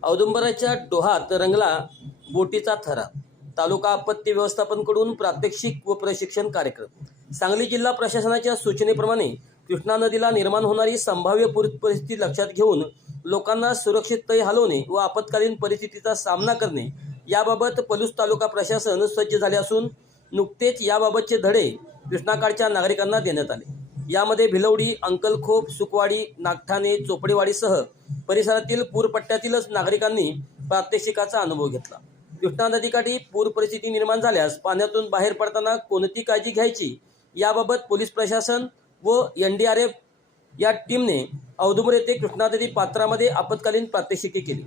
औदुंबराच्या डोहात रंगला बोटीचा थरा. तालुका आपत्ती व्यवस्थापनकडून प्रात्यक्षिक व प्रशिक्षण कार्यक्रम. सांगली जिल्हा प्रशासनाच्या सूचनेप्रमाणे कृष्णा नदीला निर्माण होणारी संभाव्य पूर परिस्थिती लक्षात घेऊन लोकांना सुरक्षित तय हलवणे व आपत्कालीन परिस्थितीचा सामना करणे याबाबत पलूस तालुका प्रशासन सज्ज झाले असून नुकतेच याबाबतचे धडे कृष्णाकाठच्या नागरिकांना देण्यात आले. यामध्ये भिलवडी अंकलखोप सुकवाडी नागठाणे चोपडेवाडीसह परिसरातील पूरपट्ट्यातीलच नागरिकांनी प्रात्यक्षिकाचा अनुभव घेतला. कृष्णा नदीकाठी पूर परिस्थिती निर्माण झाल्यास पाण्यातून बाहेर पडताना कोणती काळजी घ्यायची याबाबत पोलीस प्रशासन व एन डी आर एफ या टीमने औदुंबर येथे कृष्णा नदी पात्रामध्ये आपत्कालीन प्रात्यक्षिके केली.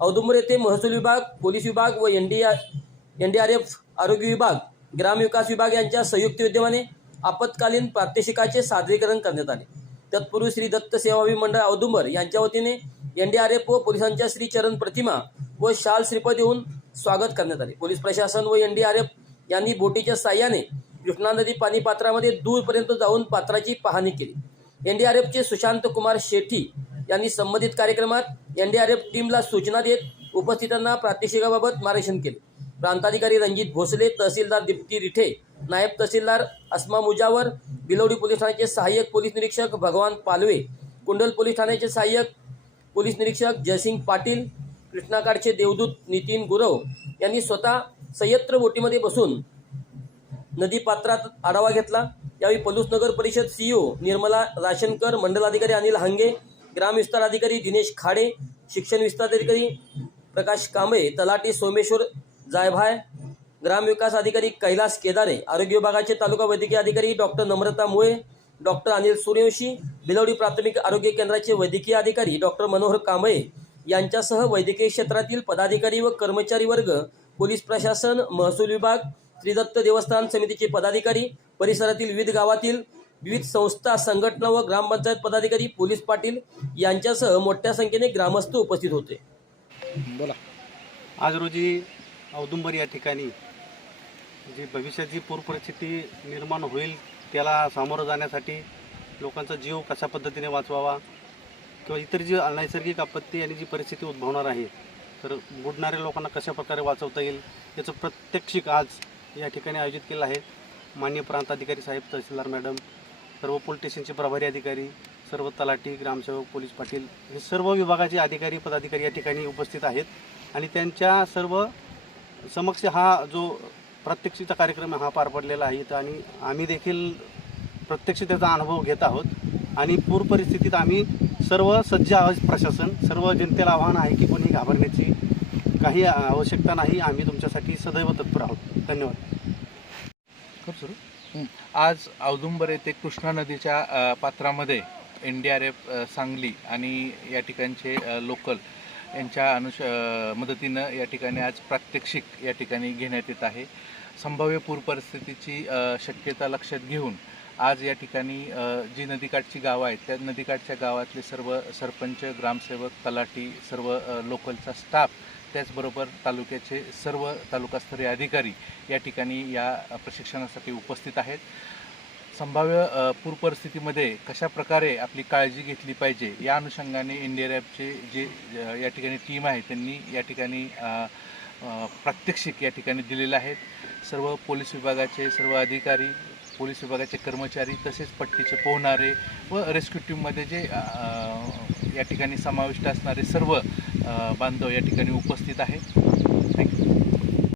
औदुंबर येथे महसूल विभाग पोलीस विभाग व N D N D R F आरोग्य विभाग ग्रामविकास विभाग यांच्या संयुक्त विद्यमाने आपत्कालीन प्रात्यक्षिकाचे सादरीकरण करण्यात आले. तत्पूर्वी श्री दत्त सेवावी मंडळ औदुंबर यांच्या वतीने एन डी आर एफ व पोलिसांच्या श्री चरण प्रतिमा व शाल श्रीपद देऊन स्वागत करण्यात आले. पोलीस प्रशासन व एन डी आर एफ यांनी बोटीच्या साह्याने कृष्णा नदी पाणी पात्रामध्ये दूरपर्यंत जाऊन पात्राची पाहणी केली. एन डी आर एफचे सुशांत कुमार शेट्टी यांनी संबंधित कार्यक्रमात एन डी आर एफ टीमला सूचना देत उपस्थितांना प्रात्यक्षिकाबाबत मार्गदर्शन केले. प्रांताधिकारी रणजित भोसले तहसीलदार दीप्ती रिठे नायब तहसीलदार अस्मा मुजावर बिलोडी पोलीस ठाण्याचे सहाय्यक पोलीस निरीक्षक भगवान पालवे कुंडल पोलीस ठाण्याचे सहाय्यक पोलीस निरीक्षक जयसिंग पाटील कृष्णाकाडचे देवदूत नितीन गुरव यांनी स्वतः संयत्र बोटीमध्ये बसून नदी पात्रात आढावा घेतला. यावेळी पलूस नगर परिषद सीईओ निर्मला राशनकर मंडलाधिकारी अनिल हांगे ग्रामविस्तार अधिकारी दिनेश खाडे शिक्षण विस्तार अधिकारी प्रकाश कांबळे तलाटी सोमेश्वर जायभाय ग्रामविकास अधिकारी कैलास केदारे आरोग्य विभागाचे तालुका वैद्यकीय अधिकारी डॉक्टर नम्रता मुळे डॉक्टर अनिल सूर्यवंशी बिलवडी प्राथमिक आरोग्य केंद्राचे वैद्यकीय अधिकारी डॉक्टर मनोहर कांबळे यांच्यासह वैद्यकीय क्षेत्रातील पदाधिकारी व कर्मचारी वर्ग पोलीस प्रशासन महसूल विभाग श्रीदत्त देवस्थान समितीचे पदाधिकारी परिसरातील विविध गावातील विविध संस्था संघटना व ग्रामपंचायत पदाधिकारी पोलीस पाटील यांच्यासह मोठ्या संख्येने ग्रामस्थ उपस्थित होते. बोला. आज रोजी औदुंबर या ठिकाणी जी भविष्याची पूर परिस्थिती निर्माण होईल त्याला सामोरं जाण्यासाठी लोकांचा जीव कशा पद्धतीने वाचवावा किंवा इतर जी नैसर्गिक आपत्ती आणि जी परिस्थिती उद्भवणार आहे तर बुडणाऱ्या लोकांना कशा प्रकारे वाचवता येईल याचं प्रत्यक्षिक आज या ठिकाणी आयोजित केलं आहे. मान्य प्रांताधिकारी साहेब तहसीलदार मॅडम सर्व पोलीस स्टेशनचे प्रभारी अधिकारी सर्व तलाठी ग्रामसेवक पोलीस पाटील हे सर्व विभागाचे अधिकारी पदाधिकारी या ठिकाणी उपस्थित आहेत आणि त्यांच्या सर्व समक्ष हा जो प्रत्यक्षीचा कार्यक्रम हा पार पडलेला आहे इथं. आणि आम्ही देखील प्रत्यक्ष त्याचा अनुभव घेत आहोत. आणि पूर परिस्थितीत आम्ही सर्व सज्ज आवाज प्रशासन. सर्व जनतेला आव्हान आहे की कोणी घाबरण्याची काही आवश्यकता नाही. आम्ही तुमच्यासाठी सदैव तत्पर आहोत. धन्यवाद. सुरू? आज औदुंबर येथे कृष्णा नदीच्या पात्रामध्ये N D R F Sangli आणि या ठिकाणचे लोकल यांच्या अनुष मदतीनं या ठिकाणी आज प्रात्यक्षिक या ठिकाणी घेण्यात येत आहे. संभाव्य पूर परिस्थितीची शक्यता लक्षात घेऊन आज या ठिकाणी जी नदीकाठची गावं आहेत त्या नदीकाठच्या गावातले सर्व सरपंच ग्रामसेवक तलाठी सर्व लोकलचा स्टाफ त्याचबरोबर तालुक्याचे सर्व तालुकास्तरीय अधिकारी या ठिकाणी या प्रशिक्षणासाठी उपस्थित आहेत. संभाव्य पूर परिस्थितीमध्ये कशा प्रकारे आपली काळजी घेतली पाहिजे या अनुषंगाने इंडिया रॅपचे जे या ठिकाणी टीम आहे त्यांनी या ठिकाणी प्रात्यक्षिक या ठिकाणी दिलेले आहेत. सर्व पोलीस विभागाचे सर्व अधिकारी पोलीस विभागाचे कर्मचारी तसेच पट्टीचे पोहणारे व रेस्क्यू टीममध्ये जे या ठिकाणी समाविष्ट असणारे सर्व बांधव या ठिकाणी उपस्थित आहेत.